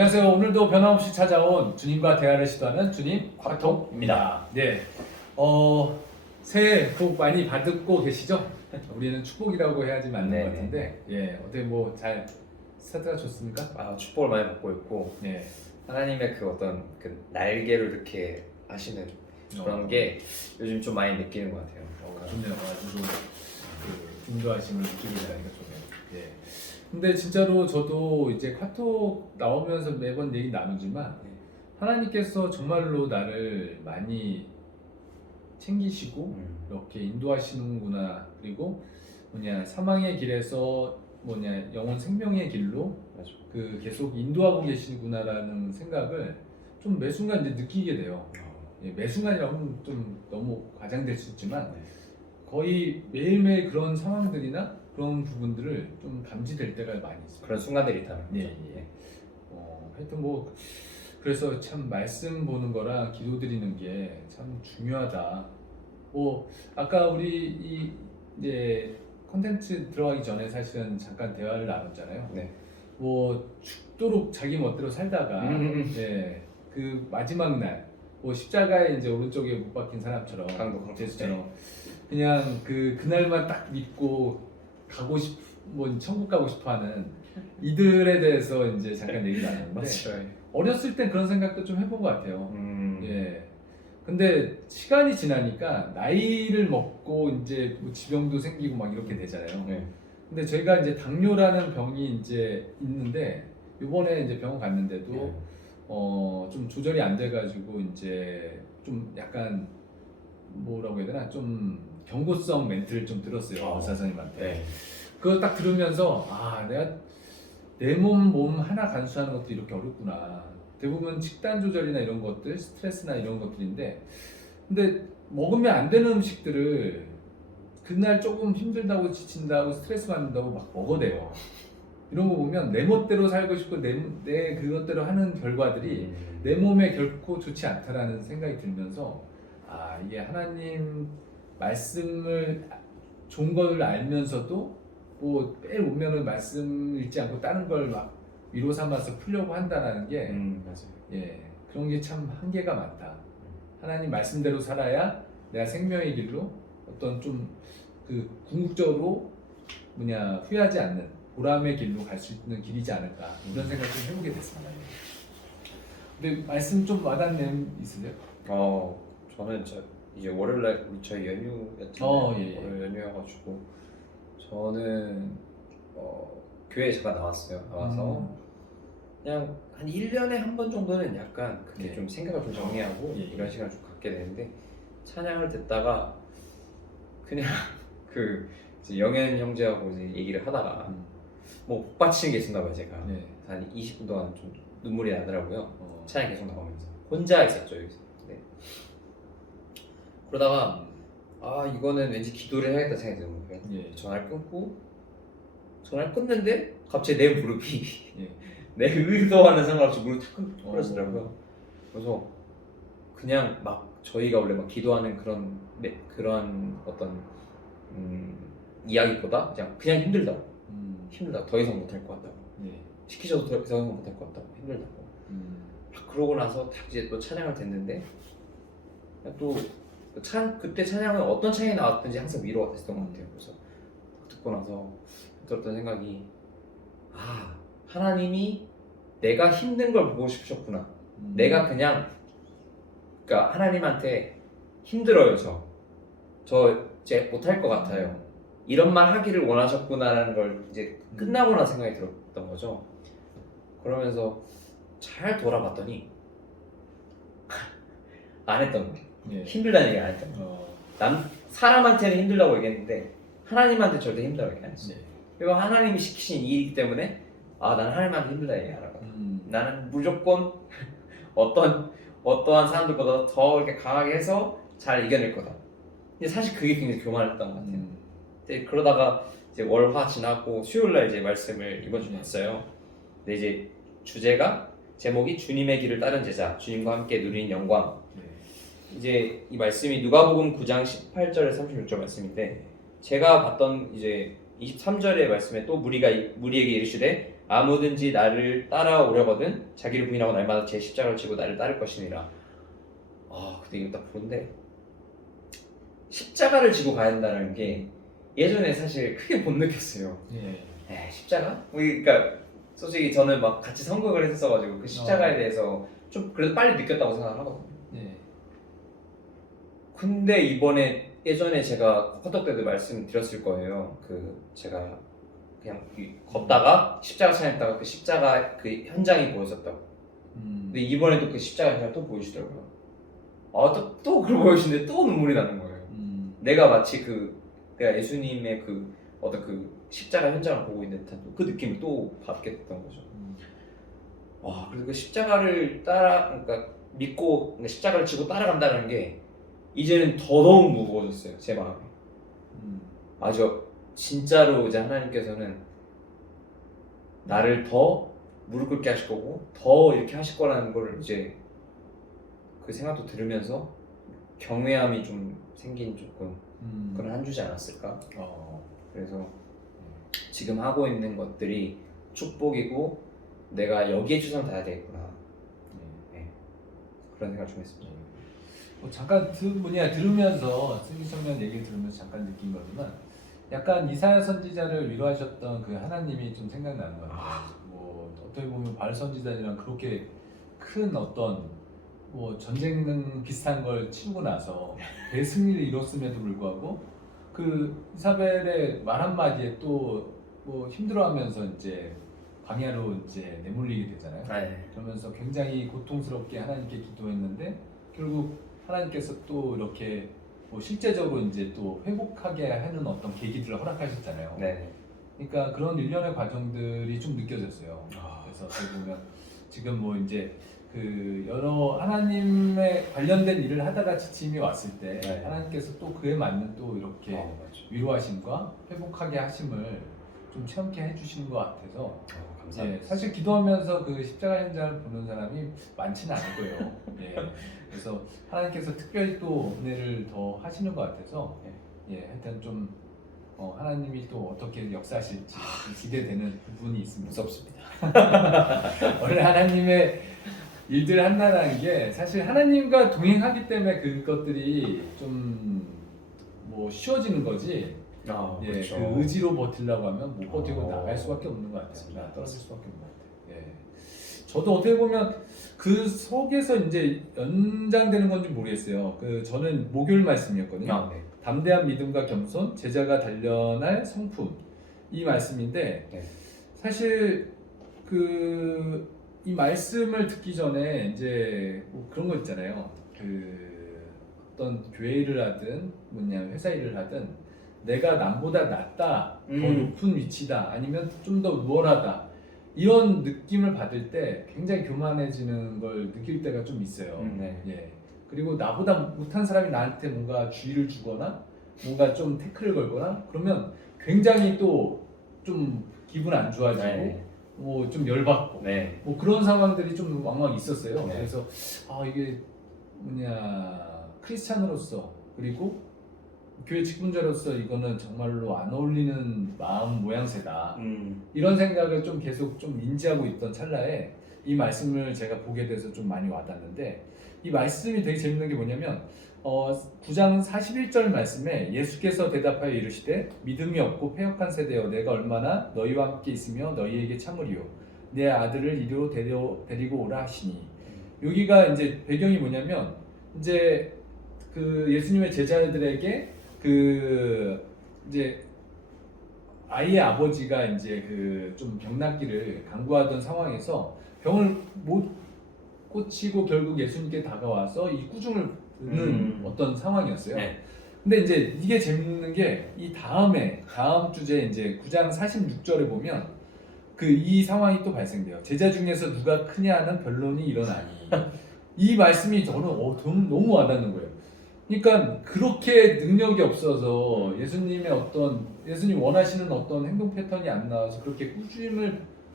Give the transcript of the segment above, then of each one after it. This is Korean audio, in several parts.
안녕하세요. 오늘도 변함없이 찾아온 주님과 대화를 시도하는 주님 화통입니다. 네, 새해 복 많이 받고 계시죠? 우리는 축복이라고 해야지 맞는 네, 것 같은데, 예, 어떻게 뭐 잘 스타트가 좋습니까? 축복을 많이 받고 있고 네, 하나님의 그 어떤 그 날개를 이렇게 하시는 그런 게 요즘 좀 많이 느끼는 것 같아요. 좋네요. 아주 그 인도하심을 느끼게 되니까 좋네요. 예. 근데 진짜로 저도 이제 카톡 나오면서 매번 얘기 나누지만 하나님께서 정말로 나를 많이 챙기시고 이렇게 인도하시는구나. 그리고 사망의 길에서 영원 생명의 길로 맞아. 그 계속 인도하고 계시구나라는 생각을 좀 매 순간 이제 느끼게 돼요. 예, 매 순간이라면 좀 너무 과장될 수 있지만 거의 매일매일 그런 상황들이나 그런 부분들을 좀 감지될 때가 많이 있어요. 그런 순간들이 있다는 거죠. 예. 하여튼 뭐 그래서 참 말씀 보는 거랑 기도 드리는 게 참 중요하다. 아까 우리 이제 컨텐츠 들어가기 전에 사실은 잠깐 대화를 나눴잖아요. 네. 죽도록 자기 멋대로 살다가 예, 그 마지막 날 십자가에 이제 오른쪽에 못 박힌 사람처럼 강도 제수처럼 그냥 그날만 딱 믿고 천국 가고 싶어하는 이들에 대해서 이제 잠깐 얘기 나눴는데 맞아요. 어렸을 땐 그런 생각도 좀 해본 것 같아요. 예. 근데 시간이 지나니까 나이를 먹고 이제 지병도 생기고 막 이렇게 되잖아요. 네. 근데 저희가 이제 당뇨라는 병이 이제 있는데 이번에 이제 병원 갔는데도 좀 조절이 안 돼가지고 이제 좀 약간 뭐라고 해야 되나 좀 경고성 멘트를 좀 들었어요. 의사 선생님한테. 네. 그거 딱 들으면서 내가 내 몸 하나 간수하는 것도 이렇게 어렵구나. 대부분 식단 조절이나 이런 것들, 스트레스나 이런 것들인데 근데 먹으면 안 되는 음식들을 그날 조금 힘들다고 지친다고 스트레스 받는다고 막 먹어대요. 이런 거 보면 내 멋대로 살고 싶고 내 그것대로 하는 결과들이 내 몸에 결코 좋지 않다라는 생각이 들면서 이게 하나님 말씀을 좋은 걸 알면서도 매일 오면은 말씀 읽지 않고 다른 걸 막 위로 삼아서 풀려고 한다라는 게 맞아요. 그런 게 참 한계가 많다. 하나님 말씀대로 살아야 내가 생명의 길로 어떤 좀 궁극적으로 후회하지 않는 보람의 길로 갈 수 있는 길이지 않을까 이런 생각을 좀 해보게 됐습니다. 근데 말씀 좀 와닿는 내용 있으세요? 저는 이제 월요일날 저희 연휴였잖아요. 예. 월요일 연휴여가지고 저는 교회에 잠깐 나와서 그냥 한 1년에 한 번 정도는 약간 그렇게 좀 생각을 좀 정리하고 이런 시간을 좀 갖게 되는데 찬양을 듣다가 그냥 이제 영현 형제하고 이제 얘기를 하다가 복받치는 게 있었나 봐요. 제가 한 20분 동안 좀 눈물이 나더라고요. 찬양 계속 나오면서 혼자 있었죠 여기서. 네. 그러다가 이거는 왠지 기도를 해야겠다 생각이 드는 거예요. 전화를 끊는데 갑자기 내 무릎이 내 의도와는 상관없이 무릎이 탁 끊어지더라고요. 그래서 그냥 막 저희가 원래 막 기도하는 그런 어떤 이야기보다 그냥 힘들다고 더 이상 못할 것 같다고 시키셔도 더 이상 못할 것 같다고 힘들다고 그러고 나서 이제 또 찬양을 듣는데 또 그때 찬양은 어떤 찬양이 나왔든지 항상 위로가 됐던 것 같아요. 그래서 듣고 나서 들었던 생각이 하나님이 내가 힘든 걸 보고 싶으셨구나. 내가 그러니까 하나님한테 힘들어요 저 이제 못할 것 같아요 이런 말 하기를 원하셨구나라는 걸 이제 끝나고 나서 생각이 들었던 거죠. 그러면서 잘 돌아봤더니 안 했던 거예요. 힘들다는 얘기 안 했던 거예요. 사람한테는 힘들다고 얘기했는데 하나님한테 절대 힘들다고 얘기 안 했어요. 그리고 하나님이 시키신 일이기 때문에 나는 하나님한테 힘들다 얘기 안 하거든. 나는 무조건 어떠한 사람들보다 더 이렇게 강하게 해서 잘 이겨낼 거다. 근데 사실 그게 굉장히 교만했던 것 같아요. 근데 그러다가 이제 월화 지나고 수요일날 이제 말씀을 이번 주에 봤어요. 근데 이제 제목이 주님의 길을 따른 제자, 주님과 함께 누리는 영광. 이제 이 말씀이 누가복음 9장 18절에서 36절 말씀인데 제가 봤던 이제 23절의 말씀에 또 무리에게 이르시되 아무든지 나를 따라오려거든 자기를 부인하고 날마다 제 십자가를 지고 나를 따를 것이니라. 아 근데 이거 딱 보는데 십자가를 지고 가야 한다는 게 예전에 사실 크게 못 느꼈어요. 예. 에이, 십자가? 그러니까 솔직히 저는 막 같이 선거를 했었어가지고 그 십자가에 대해서 좀 그래도 빨리 느꼈다고 생각을 하거든요. 예. 근데 이번에 예전에 제가 컷떡 때도 말씀드렸을 거예요. 그 제가 그냥 걷다가 십자가 찾았다가 그 십자가 그 현장이 보였었다고. 근데 이번에도 그 십자가 현장 또 보여주더라고요. 또 그걸 보여주는데 또 눈물이 나는 거예요. 내가 마치 내가 예수님의 그 어떤 그 십자가 현장을 보고 있는 듯한 그 느낌을 또 받게 됐던 거죠. 와, 그리고 그 십자가를 그러니까 믿고 그러니까 십자가를 지고 따라간다는 게 이제는 더더욱 무거워졌어요, 제 마음이. 아주 진짜로 이제 하나님께서는 나를 더 무릎 꿇게 하실 거고 더 이렇게 하실 거라는 걸 이제 그 생각도 들으면서 경외함이 좀 생긴 조금 그런 한 주지 않았을까. 그래서 지금 하고 있는 것들이 축복이고 내가 여기에 최선 다해야 되겠구나. 네. 그런 생각을 좀 했습니다. 잠깐 들으면서 승기 청년 얘기를 들으면서 잠깐 느낀 거지만 약간 이사야 선지자를 위로하셨던 그 하나님이 좀 생각나는 것 같아요. 뭐 어떻게 보면 바알 선지자랑 그렇게 큰 어떤 뭐 전쟁 비슷한 걸 치르고 나서 대승리를 이뤘음에도 불구하고 그 이사벨의 말 한마디에 또 뭐 힘들어하면서 이제 광야로 이제 내몰리게 되잖아요. 네. 그러면서 굉장히 고통스럽게 하나님께 기도했는데 결국 하나님께서 또 이렇게 뭐 실제적으로 이제 또 회복하게 하는 어떤 계기들을 허락하셨잖아요. 네. 그러니까 그런 일련의 과정들이 좀 느껴졌어요. 그래서 어떻게 보면 지금 뭐 이제 그 여러 하나님에 관련된 일을 하다가 지침이 왔을 때 네. 하나님께서 또 그에 맞는 또 이렇게 위로하심과 회복하게 하심을 좀 체험케 해주시는 것 같아서 감사합니다. 예, 사실 기도하면서 그 십자가 현장을 보는 사람이 많지는 않을 거예요. 예, 그래서 하나님께서 특별히 또 은혜를 더 하시는 것 같아서 예, 하여튼 좀 하나님이 또 어떻게 역사하실지 기대되는 부분이 있습니다. 무섭습니다. 원래 하나님의 일들을 한다는 게 사실 하나님과 동행하기 때문에 그것들이 좀 뭐 쉬워지는 거지. 예, 그렇죠. 그 의지로 버틸라고 하면 못 버티고 나갈 수밖에 없는 것 같아요. 맞습니다. 떨어질 수밖에 없는 것 같아요. 예. 저도 어떻게 보면 그 속에서 이제 연장되는 건지 모르겠어요. 그 저는 목요일 말씀이었거든요. 네. 담대한 믿음과 겸손, 제자가 단련할 성품 이 말씀인데 네. 사실 그 이 말씀을 듣기 전에 이제 뭐 그런 거 있잖아요. 그 어떤 교회 일을 하든 뭐냐 회사 일을 하든 내가 남보다 낫다, 더 높은 위치다, 아니면 좀 더 우월하다 이런 느낌을 받을 때 굉장히 교만해지는 걸 느낄 때가 좀 있어요. 네. 예. 그리고 나보다 못한 사람이 나한테 뭔가 주의를 주거나 뭔가 좀 태클을 걸거나 그러면 굉장히 또 좀 기분 안 좋아지고 네. 뭐 좀 열받고 네. 뭐 그런 상황들이 좀 왕왕 있었어요. 네. 그래서 이게 뭐냐 크리스찬으로서 그리고 교회 직분자로서 이거는 정말로 안 어울리는 마음 모양새다. 이런 생각을 좀 계속 좀 인지하고 있던 찰나에 이 말씀을 제가 보게 돼서 좀 많이 와닿는데 이 말씀이 되게 재밌는 게 뭐냐면 9장 41절 말씀에 예수께서 대답하여 이르시되 믿음이 없고 패역한 세대여 내가 얼마나 너희와 함께 있으며 너희에게 참으리요 내 아들을 이리로 데리고 오라 하시니 여기가 이제 배경이 뭐냐면 이제 그 예수님의 제자들에게 그 이제 아이의 아버지가 이제 그 좀 병낫기를 간구하던 상황에서 병을 못 고치고 결국 예수님께 다가와서 이 꾸중을 듣는 어떤 상황이었어요. 네. 근데 이제 이게 재밌는 게 이 다음 주제 이제 9장 46절에 보면 그 이 상황이 또 발생돼요. 제자 중에서 누가 크냐는 변론이 일어나니 이 말씀이 저는 너무 와닿는 거예요. 그러니까 그렇게 능력이 없어서 예수님 원하시는 어떤 행동 패턴이 안 나와서 그렇게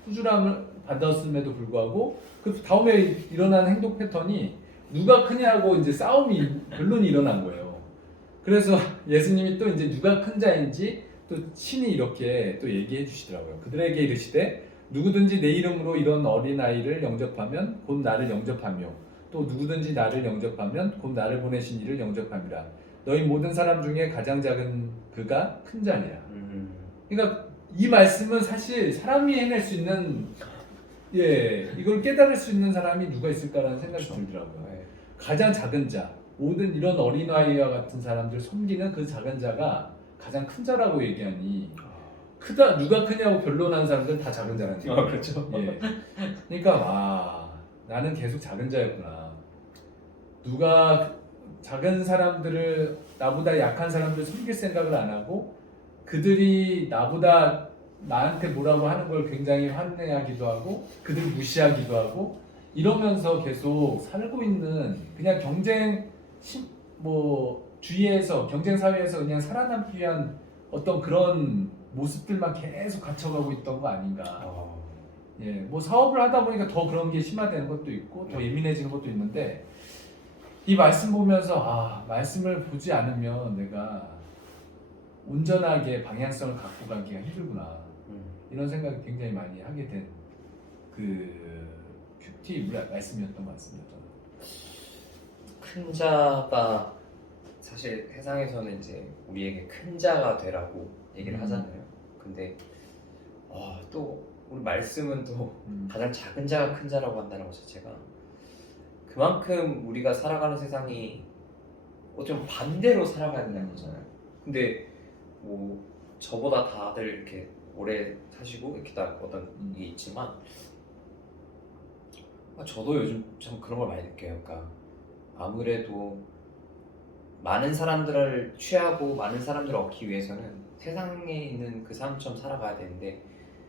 꾸준함을 받았음에도 불구하고 그 다음에 일어난 행동 패턴이 누가 크냐고 이제 변론이 일어난 거예요. 그래서 예수님이 또 이제 누가 큰 자인지 또 친히 이렇게 또 얘기해 주시더라고요. 그들에게 이르시되 누구든지 내 이름으로 이런 어린아이를 영접하면 곧 나를 영접하며 또 누구든지 나를 영접하면 곧 나를 보내신 이를 영접함이라. 너희 모든 사람 중에 가장 작은 그가 큰 자니라. 그러니까 이 말씀은 사실 사람이 해낼 수 있는 이걸 깨달을 수 있는 사람이 누가 있을까라는 생각이 들더라고요. 네. 가장 작은 자, 모든 이런 어린아이와 같은 사람들 섬기는 그 작은 자가 가장 큰 자라고 얘기하니 크다 누가 크냐고 변론하는 사람들은 다 작은 자라는 얘기예요. 그렇죠. 예. 그러니까 나는 계속 작은 자였구나. 누가 작은 사람들을 나보다 약한 사람들을 섬길 생각을 안 하고 그들이 나한테 뭐라고 하는 걸 굉장히 환대하기도 하고 그들 무시하기도 하고 이러면서 계속 살고 있는 그냥 주위에서 경쟁 사회에서 그냥 살아남기 위한 어떤 그런 모습들만 계속 갇혀가고 있던 거 아닌가. 예, 뭐 사업을 하다 보니까 더 그런 게 심화되는 것도 있고 더 예민해지는 것도 있는데 이 말씀 보면서 말씀을 보지 않으면 내가 온전하게 방향성을 갖고 가기가 힘들구나 이런 생각을 굉장히 많이 하게 된 그 큐티 말씀이었던 것 같습니다. 큰 자가 사실 세상에서는 이제 우리에게 큰 자가 되라고 얘기를 하잖아요. 근데 또 우리 말씀은 또 가장 작은 자가 큰 자라고 한다는 것 자체가 그만큼 우리가 살아가는 세상이 좀 반대로 살아가야 된다는 거잖아요. 근데 뭐 저보다 다들 이렇게 오래 사시고 이렇게 다 어떤 게 있지만 저도 요즘 참 그런 걸 많이 느껴요. 그러니까 아무래도 많은 사람들을 취하고 많은 사람들을 얻기 위해서는 세상에 있는 그 사람처럼 살아가야 되는데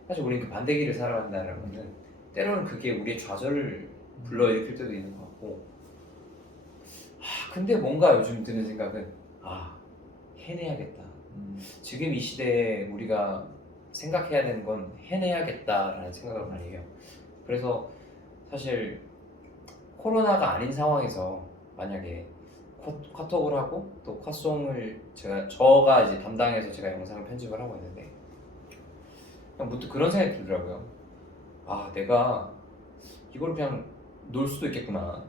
사실 우리는 그 반대 길을 살아간다는 거는 때로는 그게 우리의 좌절을 불러일으킬 때도 있는 것 같고 근데 뭔가 요즘 드는 생각은 해내야겠다. 지금 이 시대에 우리가 생각해야 되는 건 해내야겠다라는 생각을 많이 해요. 그래서 사실 코로나가 아닌 상황에서 만약에 카톡을 하고 또 컷송을 저가 이제 담당해서 제가 영상을 편집을 하고 있는데 그냥 문득 그런 생각이 들더라고요. 내가 이걸 그냥 놓을 수도 있겠구나.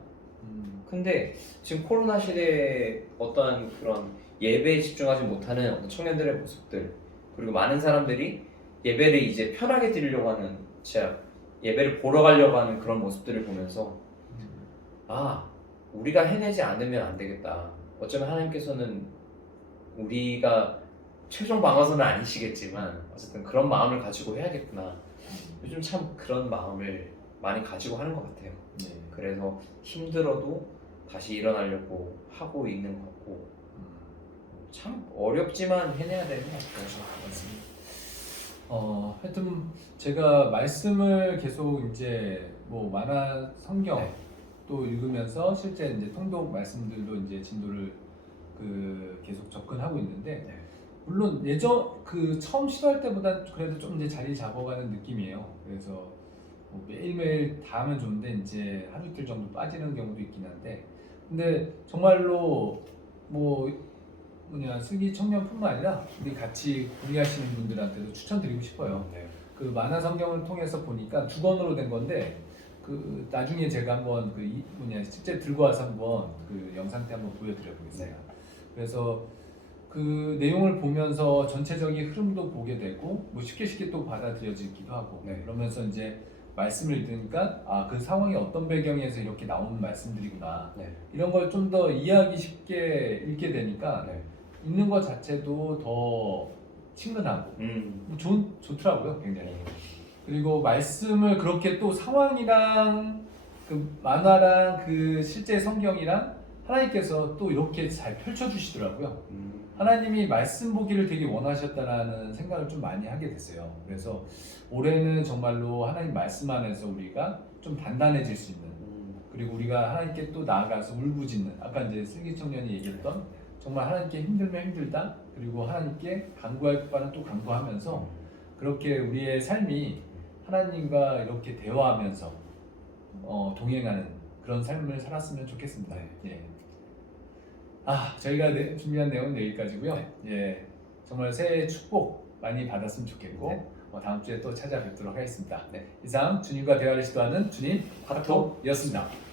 근데 지금 코로나 시대에 어떠한 그런 예배에 집중하지 못하는 어떤 청년들의 모습들 그리고 많은 사람들이 예배를 이제 편하게 드리려고 하는 예배를 보러 가려고 하는 그런 모습들을 보면서 우리가 해내지 않으면 안 되겠다. 어쩌면 하나님께서는 우리가 최종 방어선은 아니시겠지만 어쨌든 그런 마음을 가지고 해야겠구나. 요즘 참 그런 마음을 많이 가지고 하는 것 같아요. 그래서 힘들어도 다시 일어나려고 하고 있는 것 같고 참 어렵지만 해내야 되는 것 같아요. 하여튼 제가 말씀을 계속 이제 뭐 만화 성경 또 읽으면서 실제 이제 통독 말씀들도 이제 진도를 계속 접근하고 있는데 물론 처음 시도할 때보다 그래도 좀 이제 자리 잡아가는 느낌이에요. 그래서 뭐 매일매일 다 하면 좋은데 이제 하루 이틀 정도 빠지는 경우도 있긴 한데 근데 정말로 슬기 청년뿐만 아니라 우리 같이 공유하시는 분들한테도 추천드리고 싶어요. 그 만화 성경을 통해서 보니까 2권으로 된 건데 나중에 제가 한번 실제 들고 와서 한번 영상 때 한번 보여드려 보겠어요. 그래서 그 내용을 보면서 전체적인 흐름도 보게 되고 쉽게 또 받아들여지기도 하고 그러면서 이제 말씀을 읽으니까 그 상황이 어떤 배경에서 이렇게 나오는 말씀들이구나 이런 걸 좀 더 이해하기 쉽게 읽게 되니까 읽는 것 자체도 더 친근하고 좋더라고요 굉장히. 그리고 말씀을 그렇게 또 상황이랑 그 만화랑 그 실제 성경이랑 하나님께서 또 이렇게 잘 펼쳐주시더라고요. 하나님이 말씀 보기를 되게 원하셨다라는 생각을 좀 많이 하게 됐어요. 그래서 올해는 정말로 하나님 말씀 안에서 우리가 좀 단단해질 수 있는 그리고 우리가 하나님께 또 나아가서 울부짖는 아까 이제 슬기 청년이 얘기했던 정말 하나님께 힘들면 힘들다 그리고 하나님께 간구할 바는 또 간구하면서 그렇게 우리의 삶이 하나님과 이렇게 대화하면서 동행하는 그런 삶을 살았으면 좋겠습니다. 저희가 준비한 내용은 여기까지고요. 정말 새해 축복 많이 받았으면 좋겠고 네. 다음 주에 또 찾아뵙도록 하겠습니다. 네. 이상 주님과 대화를 시도하는 주님 핫톡 핫톡이었습니다.